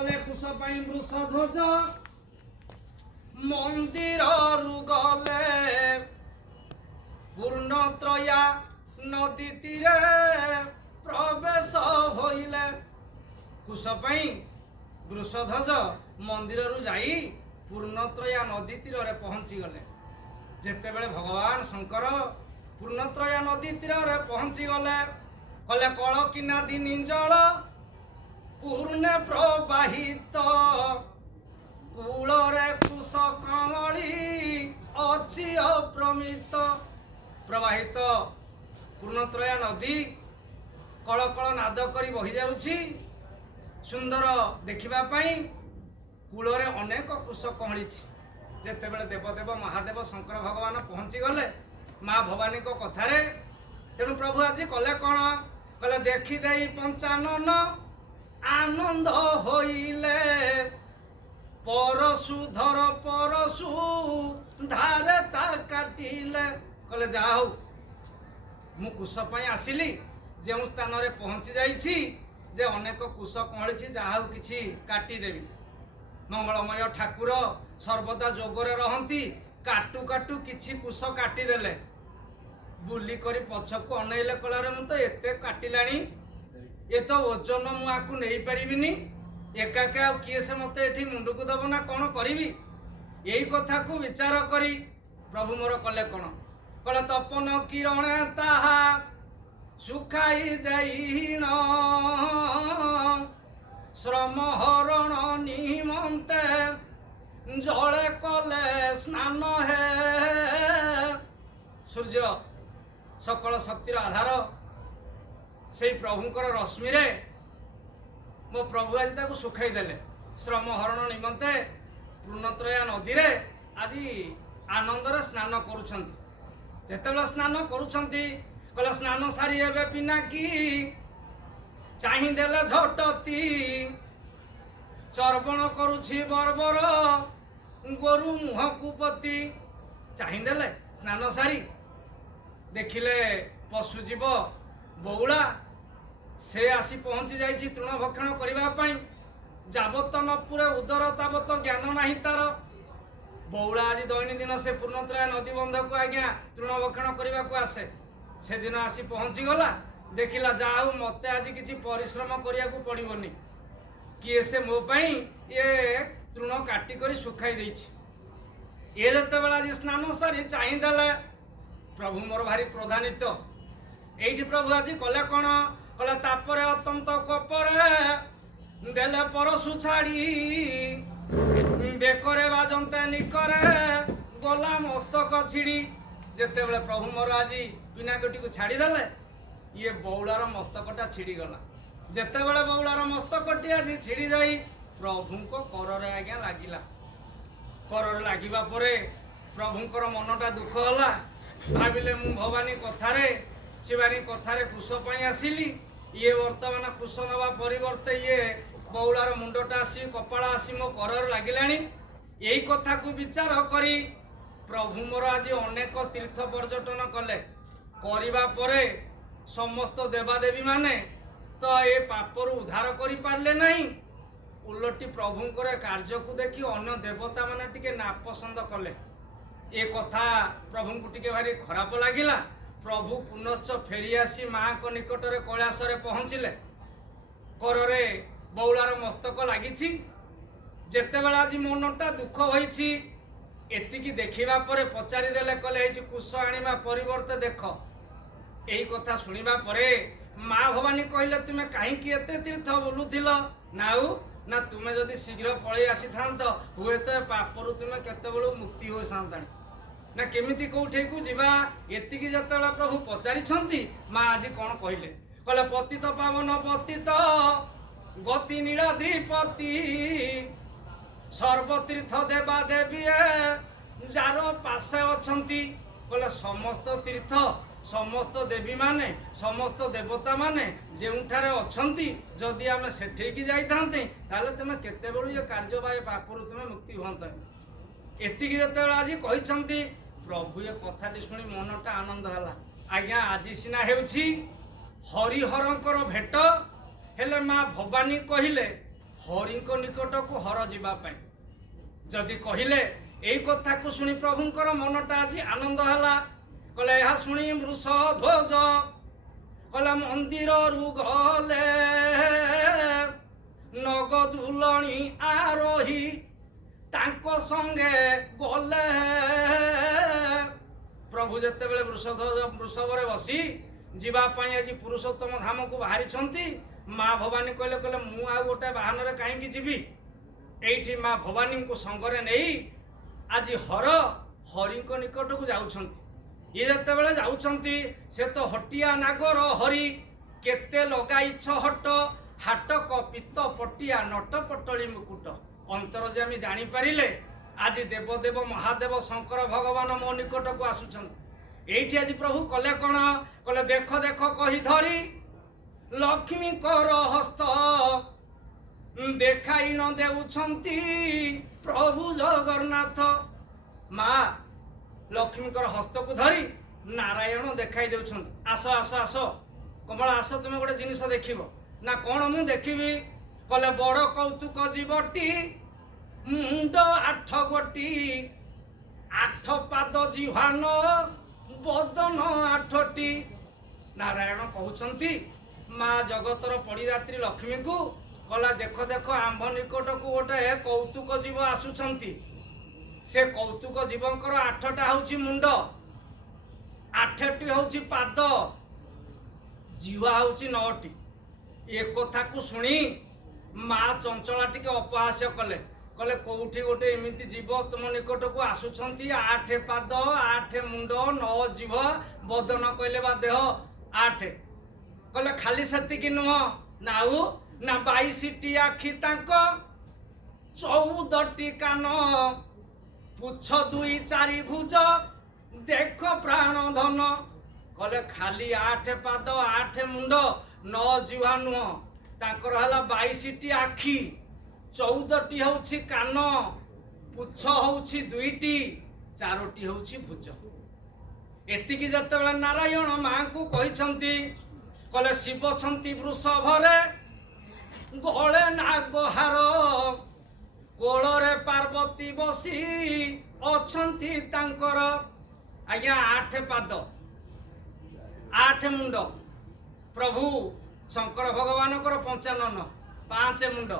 कले कुश पाई वृषध्वज मंदिररु गले पूर्णत्रया नदी तीरे प्रवेश होइले। कुश पाई वृषध्वज मंदिररु जाई पूर्णत्रया नदी तीर पहुंची गले। जेतेबेले भगवान शंकर पूर्णत्रया नदी तीर पहुंची गले कले कल किनादिनी जल पूर्णे प्रवाहित कूलरे कुश कमली अच्छी अप्रमित। प्रवाहित पूर्णत्रया नदी कल कल नाद करी बही जाउछि। सुंदर देखिबा पई कूलरे अनेक कुश कमलिछि। जेतेबेले देवदेव महादेव शंकर भगवान पहुंची गले माँ भवानी को कथारे तेणु प्रभु आज कले कौन कले देखी दे पंचानन आनंद होइले परशुधर परशु धारे ता काटिले। कले जाओ मु कुश पाई आसिली जो स्थान रे पहुंची जाइछि जे अनेक कुश कमलिछि जाओ किछि काटी देबी। मंगलमय ठाकुर सर्वदा जोगरे रहंती काटू काटू किछि कुश काटी देले बुली करी पछकु अनैले कलारे मु तो एते काटिलाणी ए तो ओजन मु आकु नै परिबिनी एका एका किए से मते एठी मुंडकु दब ना कोन करिवि। एई कथा को विचार करी प्रभु मोर कले कोन कले तपन किरण ताहा सुखाई देईन श्रम हरण निमंते जले कले स्नान है। सूर्य सकल शक्तिर आधार से प्रभुंकर रश्मि रे मो प्रभु आज ताको सुखाई देले श्रम हरण निमंते पूर्णत्रया नदी रे आज आनंद रे स्नान करूछंती। जेतेबेले स्नान करूछंती कले स्नान सारी एबे पिनाकी चाहि देले झटती चर्पण करुछि बर्बर गोरु मुह कुपति। चाहि देले स्नान सारी देखिले पशुजीव बौला से आसी पहुंची जाइछि तृण भक्षण करिबा पई जाबत न पुरे उदर ताबत ज्ञान नाही तार। बौला आज दैनंदिन से पूर्णत्रया नदी बंध को आज्ञा तृण भक्षण करिबा को आसे से दिन आसी पहुंची गला देखिला जाऊ मते आज किछि परिश्रम करिया को पड़िबनी किए से मो पई ये तृण काटी करी सुखाई देछि। ए जते बेला आज स्नान सारी चाहि देले प्रभु मोर भारी क्रोधान्वित एइठी प्रभु आज कले कोन कले तापरे अत्यंत कोपरे देले परशु छाड़ी बेकरे बाजंते निकरे गला मस्तक छिड़ी। जेते बेले प्रभु मोर आज पिनाकटी को छाड़ी देले ये बौलार मस्तकटा छिड़ी गला। जेते बेले बौलार मस्तकटी आज छिड़ी जाई प्रभुंको कररे आज्ञा लागिला। कररे लागिबा परे प्रभुंकर मनटा दुख होला भाविले मु भवानी कथारे शिवानी कथारे कुश पाई आसिली ये वर्तमान कुश नवा परिवर्ते ये बौलार मुंडटा आसी कपाळ आसी मो कररे लागिलाणी। एई कथा को विचार करी प्रभु मोर आज अनेक तीर्थ पर्यटन कले करिबा परे समस्त देवादेवी माने तो ए पापरु उद्धार करि पारले नहीं उलटी प्रभुंकर कार्य को देखी अन्य देवता माने टिके नापसंद कले। ए कथा प्रभु को टिके भारी खराब लागिला। प्रभु पुनश्च फेरी आसी माँ को निकट रे कैलाश रे पहुँचिले कररे बौलार मस्तक लागिछि। जेतेबेले आज मनटा दुख होइछि एतिकी देखिबा परे पचारि देले कले एइ कुश आनिबा परिवर्ते देख। एई कथा सुनिबा परे माँ भवानी कहले तुमे काहींकी एते तीर्थ बुलुथिल नाउ ना तुमे जदि शीघ्र पळै आसी थांत हुए तो पापरु तुमे केतेबेलु मुक्ति होई सांताणी ना केमिति कोठे को जीवा। एतिकी जतेबेले प्रभु पचारि छंती माँ आज कोन कहले कले पतित पावन पतित गति नीलाद्रिपति सर्वतीर्थ देवा देवी जार पासे अछंती कले समस्त तीर्थ समस्त देवी माने समस्त देवता माने जेउठारे अछंती जदि आमे सेठेकी जाई थांते ताले तुमे केते बेलु ये कार्य बाय पापरु तुमे मुक्ति होंता। एतिकी जतेबेले आज कहिसंती प्रभु ये कथाटी सुनी मनटा आनंद हला। आज्ञा आज सिना हेउछि हरिहरंकर भेट हेले माँ भवानी कहिले हरिको निकट को हर जावाई जदि कहले यही कथा को शुणी प्रभुंकर मनटा आज आनंद है कहले यह शुणी वृष ध्वज कहले मंदिर रु गले नगदुलणी आरोही तांको संगे गले प्रभु जेतेबेले वृषभरे बसी जीवाई आज पुरुषोत्तम धाम को बाहरी माँ भवानी कहले कहले मु आ गोटे बाहन रे कहीं जीवी एठी माँ भवानी को संगरे नहीं आज हरि को निकट को जाउछंती ये जेतेबेले जाउछंती से तो हटिया नागर हरि केते लगाइछ हट हाट कपित पटिया नट पटली मुकुट अंतर जे आम जानी पारिले आज देवदेव महादेव शंकर भगवान मो निकट को आसुछंती एठी आज प्रभु कले कौन कले देख देख कही धरी लक्ष्मी कर हस्त देखाई न देउछंती प्रभु जगन्नाथ माँ लक्ष्मी कर हस्त को धरी नारायण देखाई देउछंती आस आस आस कमला आस तुम गोटे जिनिस देखिब ना कौन मु देखिबी कले बड़ कौतुक जीवटी मुंड 8 गोटी 8 पाद जिह्वान बदन 8टी नारायण कहउछंती माँ जगतर पड़िदात्री लक्ष्मी को कला देख देख आंभ निकट को गोटे कौतुक जीव आसुछंती से कौतुक जीवंकर 8टा हउची मुंड 8टी हउची पाद जिह्वा हउची 9टी ए कथा को शुणी माँ चंचला टिके अपहास्य कले कले कौठी गोटे एमिति जीव तुम निकट को आसुछंती 8 पाद 8 मुंड 9 जीव बदन कहले बा देह 8 कले खाली सेतिकी नुह नाउ ना 22टी आखि तांको 14टी कान पुछ 2 4 भुज देख प्राण धन कले खाली 8 पाद 8 मुंड 9 जीवा नुह तांकर हला 22टी आखि 14टी हउछि कान पुछ हउछि 2टी 4टी हउछि भुज एतिकी जतेबेले नारायण माँ को कहिछंती कले शिव छंती वृषभरे गले नागहार कोଳରେ पार्वती बसी अछंती तांकर आज्ञा 8 पाद 8 मुंड प्रभु शंकर भगवान 55 5 मुंड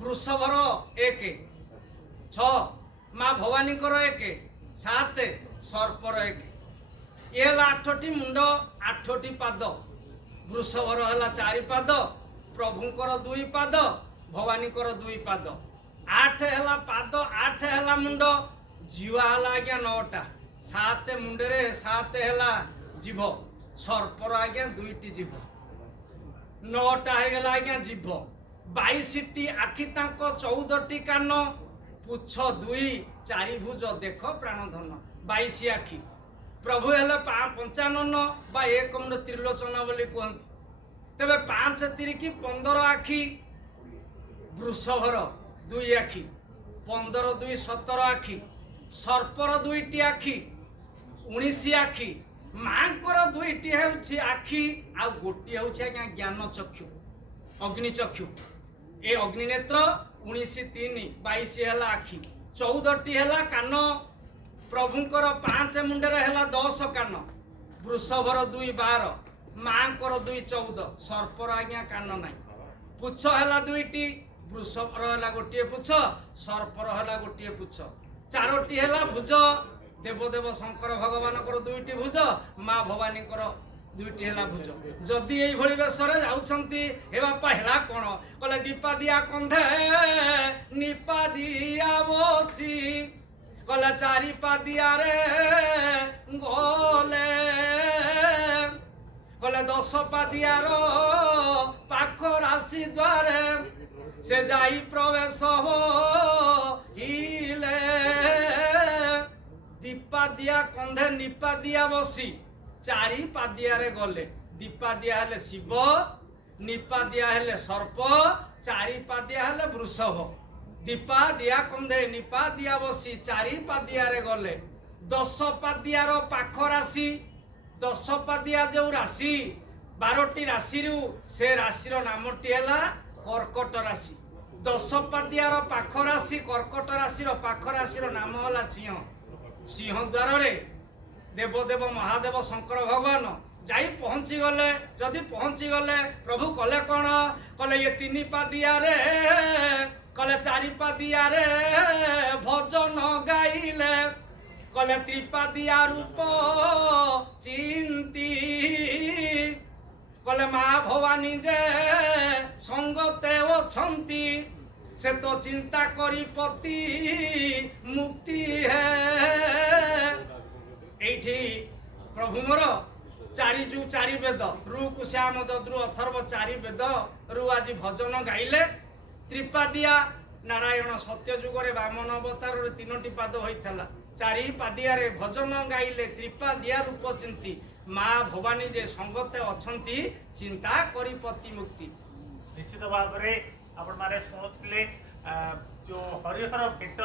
वृषभर 1 6 माँ भवानी 1 7 सर्पर 1 ये 8टी मुंड 8टी पाद वृषभर है 4 पाद प्रभुंकर 2 पाद भवानी 2 पाद 8 है पाद 8 है मुंड जीवा है आज्ञा 9टा 7 मुंडरे 7 है जीभ सर्पर आज्ञा 2टी जीभ 9टा है आज्ञा जीभ 22टी आखि तांको 14टी कान पुछ 2 4 भुज देख प्राणधन 22 आखि प्रभु हेले 55 बा 1 मुंड त्रिलोचन बोली कहते तेबे 5 तिरिकी 15 आखि वृषभर 2 आखि 15 2 17 आखि सर्पर 2टी आखि 19 आखि मांकर 2टी हेउछि आखि आ गोटी हेउछि आज्ञा ज्ञान चक्षु अग्नि चक्षु ए अग्नि नेत्र 19 3 22 है आखि 14टी है कान प्रभुंकर 5 मुंडरे है 10 कान वृषभर 2 12 मांकर 2 14 सर्पर आज्ञा कान नाई पुछ है 2टी वृषभर है गोटे पुछ सर्पर है गोटे पुछ 4टी है भुज देवदेव शंकर भगवान 2टी भुज माँ भवानी 2टी है भुज जदि ये भली बेसरे जाउछंती हे बापा हेला कोन कहले दीपा दिया कंधे निपा दिया बसी कहले 4 पादिया रे गले कहले 10 पादियार पाख राशि द्वारे से जाई प्रवेश हो इले दीपा दिया कंधे निपा दिया बसी 4 पादिया रे गले दीपा दिया हेले शिव निपा दिया हेले सर्प 4 पादिया हेले वृषभ दीपा दिया कंधे निपा दिया बसी 4 पादिया रे गले 10 पादियार पाख राशि 10 पादिया जो राशि 12टी राशि से राशि नामटी है कर्कट राशि ଦଶପାଦିଆର ପାଖ ରାଶି କର୍କଟ ରାଶିର ପାଖ ରାଶିର ନାମ ହେଲା ସିଂହ। ସିଂହ ଦ୍ୱାରରେ ଦେବଦେବ ମହାଦେବ ଶଙ୍କର ଭଗବାନ ଯାଇ ପହଞ୍ଚିଗଲେ। ଯଦି ପହଞ୍ଚିଗଲେ ପ୍ରଭୁ କଲେ କ'ଣ? କଲେ ଇଏ 3 ପାଦିଆରେ, କଲେ 4 ପାଦିଆରେ ଭଜନ ଗାଇଲେ। କଲେ ତ୍ରିପାଦିଆ ରୂପ ଚିନ୍ତି, କଲେ ମା ଭବାନୀ ଯେ ସଙ୍ଗତେ ଅଛନ୍ତି, ସେ ତ ଚିନ୍ତା କରି ପତି ମୁକ୍ତି ହେ। এইଠି ପ୍ରଭୁ ମୋର ଚାରି ବେଦ ଋକୁ ଶ୍ୟାମ ଯଦୁ ଅଥର୍ବ 4 ବେଦରୁ ଆଜି ଭଜନ ଗାଇଲେ। ତ୍ରିପାଦିଆ ନାରାୟଣ ସତ୍ୟ ଯୁଗରେ ବାମନ ଅବତାରରେ 3ଟି ପାଦ ହୋଇଥିଲା। 4 ପାଦିଆରେ ଭଜନ ଗାଇଲେ। ତ୍ରିପାଦିଆ ରୂପ ଚିନ୍ତି, ମା ଭବାନୀ ଯେ ସଙ୍ଗତେ ଅଛନ୍ତି, ଚିନ୍ତା କରି ପତି ମୁକ୍ତି। ନିଶ୍ଚିତ ଭାବରେ ଆପଣ ମାନେ ଶୁଣୁଥିଲେ जो हरिहर भेट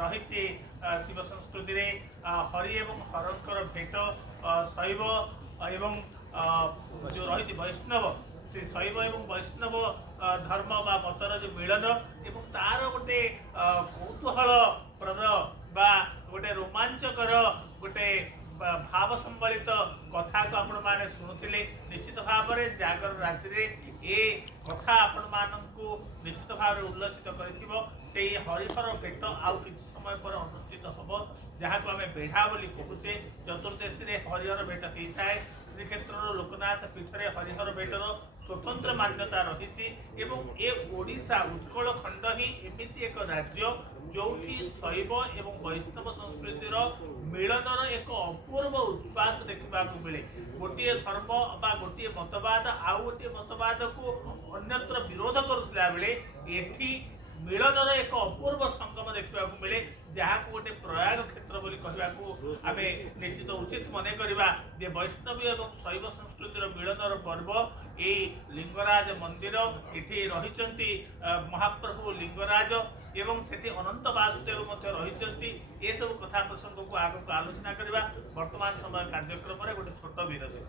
रही शिव संस्कृति रे हरि एवं हरंकर भेट शैव एवं जो रही वैष्णव से शैव एवं वैष्णव धर्म बा मतर जो मिलन एवं तार गोटे कौतूहलप्रद बा गोटे रोमांचकर गोटे भाव संबलित कथा को आपण माने शुणुले। निश्चित भाव में जागर रात्रि ए कथा आपण मानू निश्चित भाव उल्लसित कर हरिहर भेट आउ कि समय पर अनुष्ठित हम जहाँ को आम बेढ़ा बोली कहूचे। चतुर्दशी हरिहर भेट होता है। श्रीक्षेत्र लोकनाथ पीठरे हरिहर भेटर स्वतंत्र मान्यता रही ए ओडिशा उत्कल खंड ही एमती एक राज्य जो शैव एवं वैष्णव संस्कृतिर मिलनर एक अपूर्व उच्छ्वास देखा मिले। गोटे धर्म बा गोटे मतवाद आउ गोटे मतवाद को अन्यत्र विरोध करुला बेले एठी मिलनर एक अपूर्व संगम देखा मिले जहाँ को गोटे प्रयाग क्षेत्र बोली कहवाकू आम निश्चित उचित मन करवा जे वैष्णवी और शैव संस्कृतिर मिलनर पर्व ये लिंगराज मंदिर इठी रही महाप्रभु लिंगराज एवं से अनंत वासुदेव रही ये सब कथा प्रसंग को आग को आलोचना करवा। वर्तमान समय कार्यक्रम गोटे छोट विरति।